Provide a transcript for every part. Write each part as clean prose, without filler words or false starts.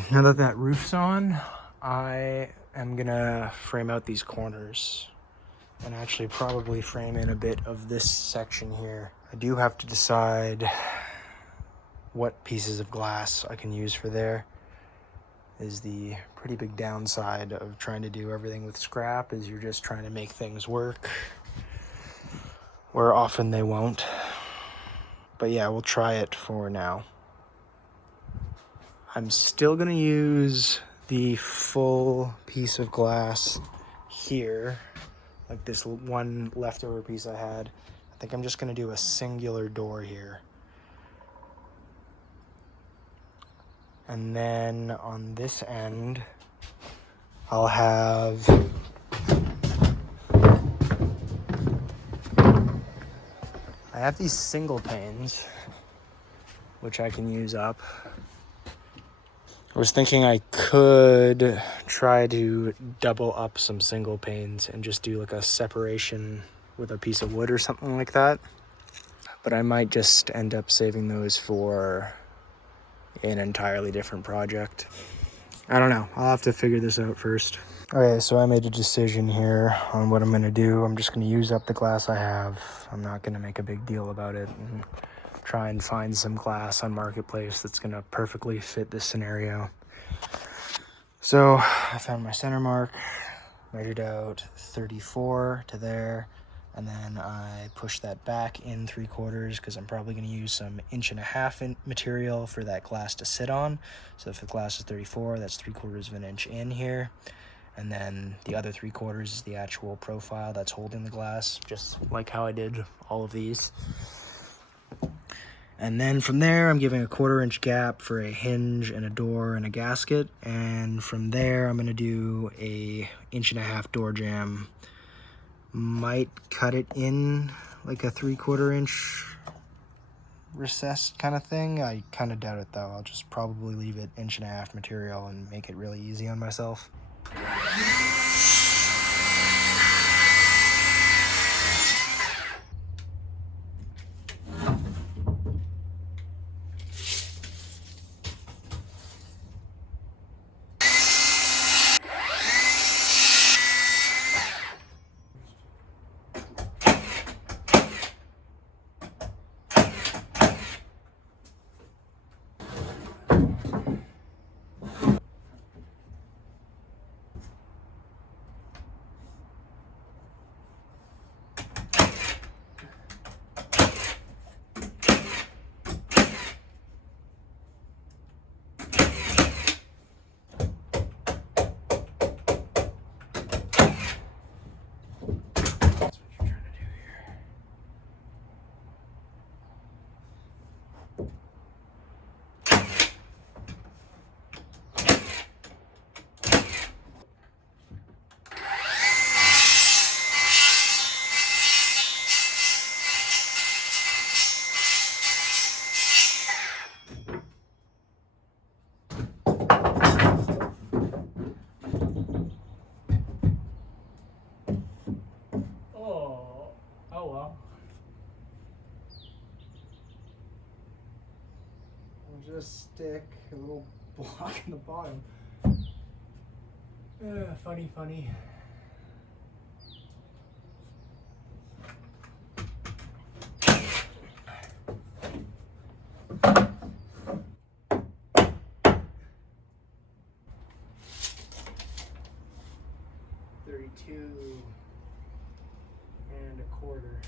Okay, now that that roof's on, I am gonna frame out these corners and actually probably frame in a bit of this section here. I do have to decide what pieces of glass I can use for there. Is the pretty big downside of trying to do everything with scrap is you're just trying to make things work where often they won't. But yeah, we'll try it for now. I'm still gonna use the full piece of glass here, like this one leftover piece I had. I think I'm just gonna do a singular door here. And then on this end, I'll have these single panes, which I can use up. I was thinking I could try to double up some single panes and just do like a separation with a piece of wood or something like that. But I might just end up saving those for an entirely different project. I don't know. I'll have to figure this out first. Okay, so I made a decision here on what I'm going to do. I'm just going to use up the glass I have. I'm not going to make a big deal about it and try and find some glass on Marketplace that's going to perfectly fit this scenario. So I found my center mark, measured out 34 to there, and then I pushed that back in 3/4 because I'm probably going to use some 1.5 inch material for that glass to sit on. So if the glass is 34, that's 3/4 of an inch in here. And then the other 3/4 is the actual profile that's holding the glass, just like how I did all of these. And then from there, I'm giving a 1/4 inch gap for a hinge and a door and a gasket. And from there, I'm gonna do a 1.5 inch door jamb. Might cut it in like a 3/4 inch recessed kind of thing. I kind of doubt it though. I'll just probably leave it 1.5 inch material and make it really easy on myself. Oh well. I'll just stick a little block in the bottom. Funny. $32 1/4.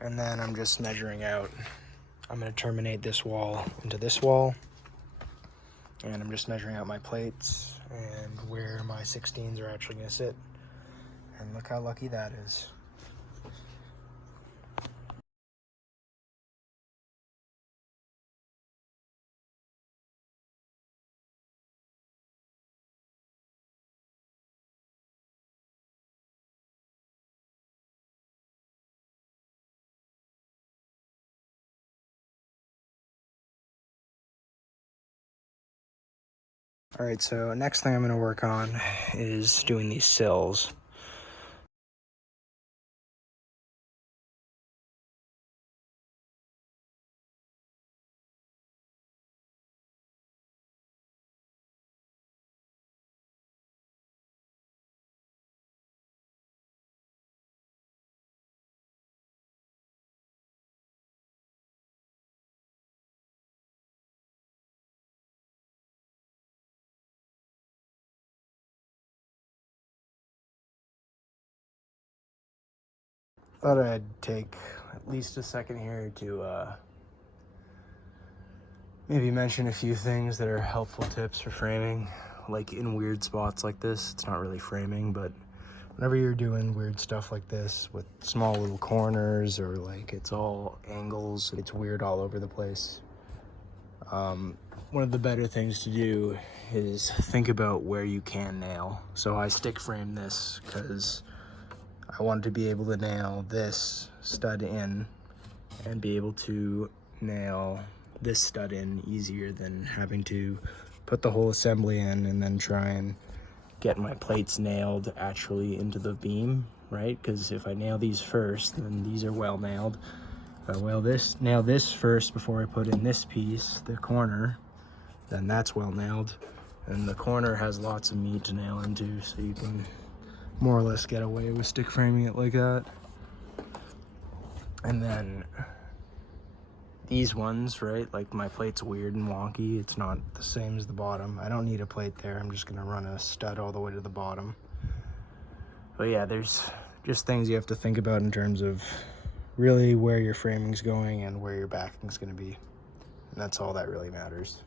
And then I'm just measuring out. I'm going to terminate this wall into this wall. And I'm just measuring out my plates and where my 16s are actually gonna sit. And look how lucky that is. All right, so next thing I'm gonna work on is doing these sills. Thought I'd take at least a second here to maybe mention a few things that are helpful tips for framing. Like in weird spots like this, it's not really framing, but whenever you're doing weird stuff like this with small little corners or like it's all angles, it's weird all over the place. One of the better things to do is think about where you can nail. So I stick frame this because I wanted to be able to nail this stud in and be able to nail this stud in easier than having to put the whole assembly in and then try and get my plates nailed actually into the beam, right? Because if I nail these first, then these are well nailed. If I nail this first before I put in this piece, the corner, then that's well nailed. And the corner has lots of meat to nail into, so you can more or less get away with stick framing it like that. And then these ones, right, like my plate's weird and wonky. It's not the same as the bottom. I don't need a plate there. I'm just gonna run a stud all the way to the bottom. But yeah, there's just things you have to think about in terms of really where your framing's going and where your backing's gonna be. And that's all that really matters.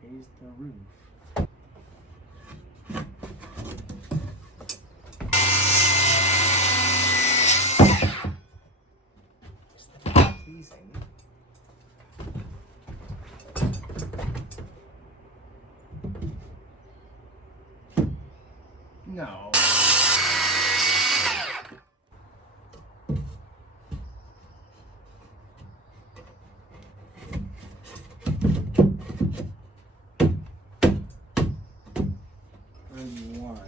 Raise the roof. Is that pleasing? No. One.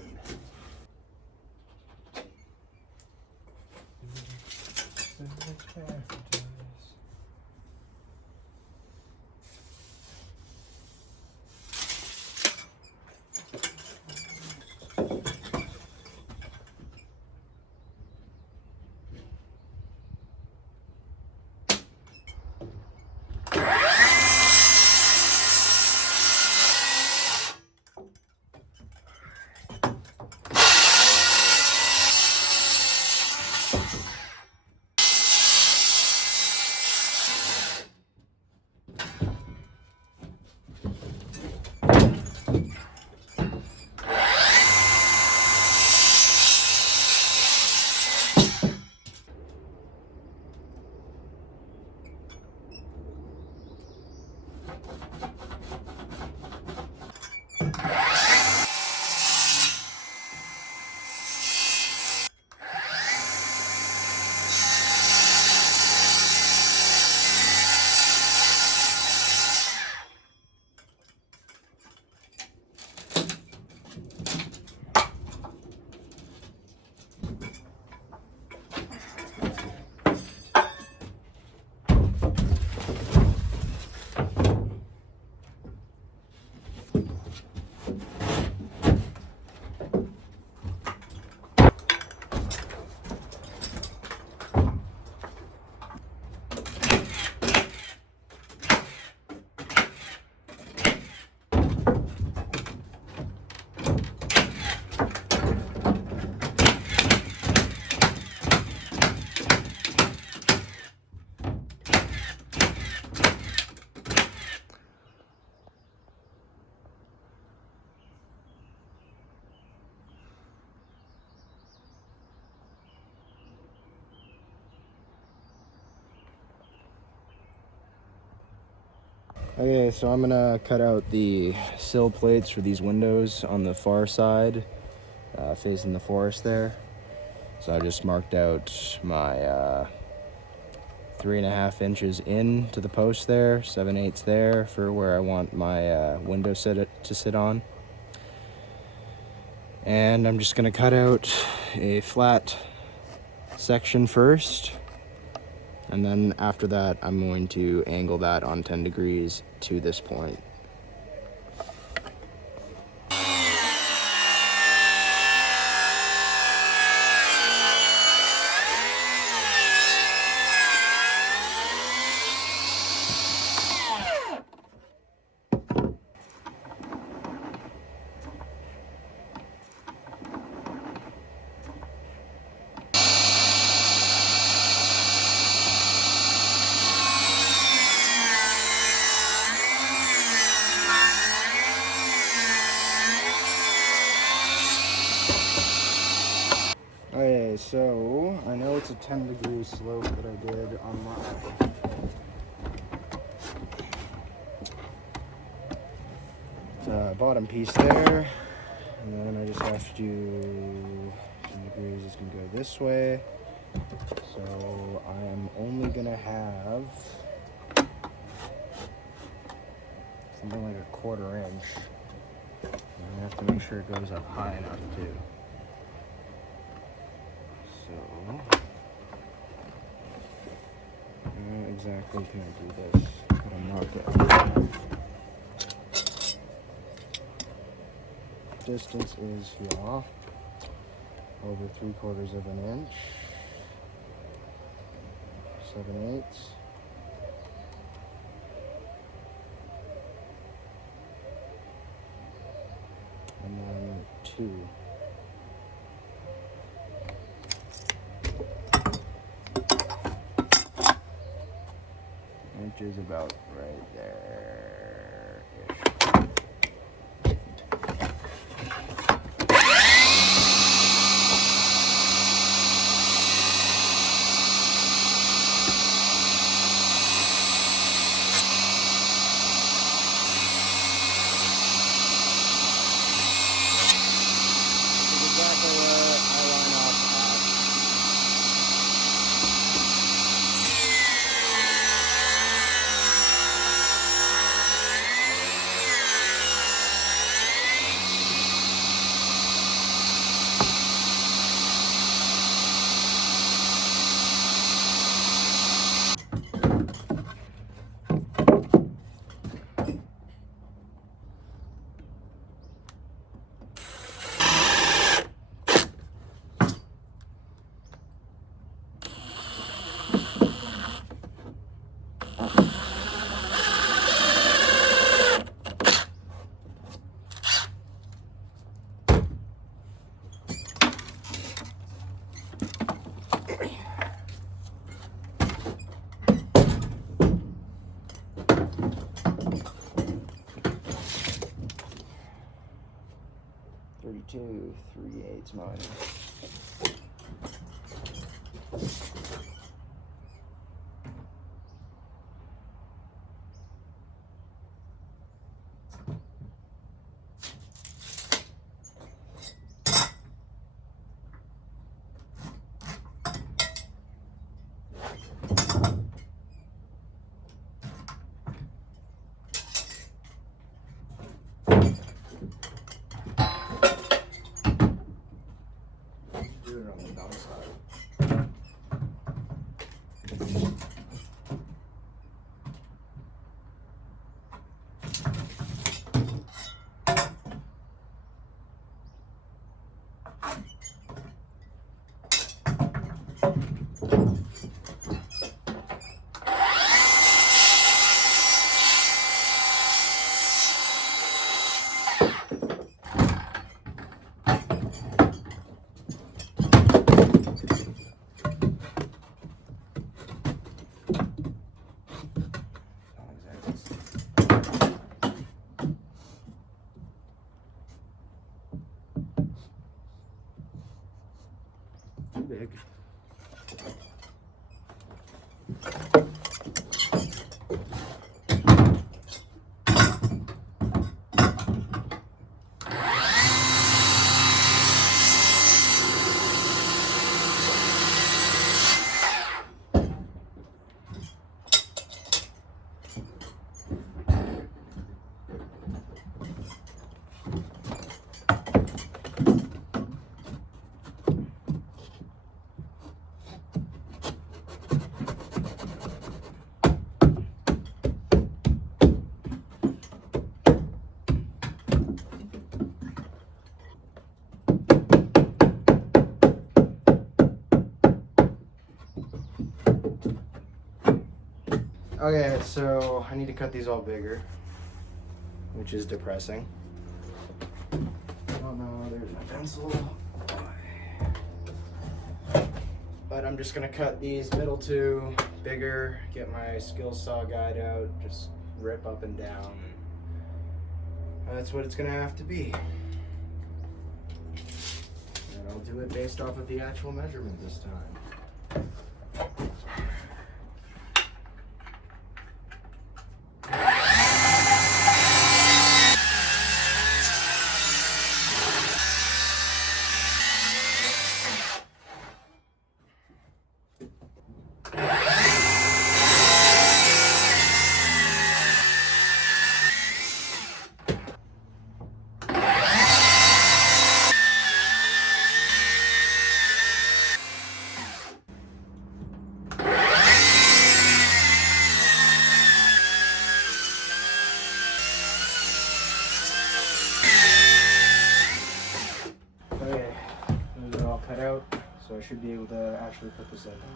Okay, so I'm gonna cut out the sill plates for these windows on the far side, facing the forest there. So I just marked out my 3.5 inches in to the post there, 7/8 there for where I want my window to sit on. And I'm just gonna cut out a flat section first, and then after that I'm going to angle that on 10 degrees to this point. Okay, so I know it's a 10-degree slope that I did on my bottom piece there, and then I just have to 10 degrees is going to go this way, so I am only going to have something like a 1/4 inch. I have to make sure it goes up high enough too. So, how exactly can I do this? But I'm not good. Distance is here, over 3/4 of an inch, 7/8. And then 2. Inch is about right there-ish. This is exactly where I line off at. $32 3/8 millimeters. Do it on the downside. Too big. Okay, so I need to cut these all bigger, which is depressing. I don't know, there's my pencil. But I'm just gonna cut these middle two bigger, get my skill saw guide out, just rip up and down. That's what it's gonna have to be. And I'll do it based off of the actual measurement this time. Okay, those are all cut out, so I should be able to actually put this in now.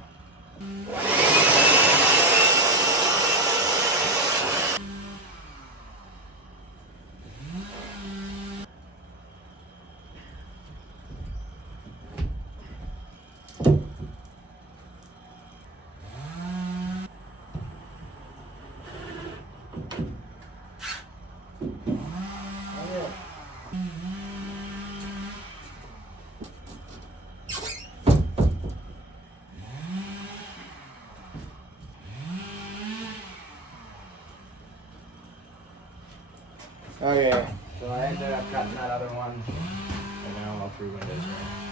Okay, so I ended up cutting that other one, and now all three windows now.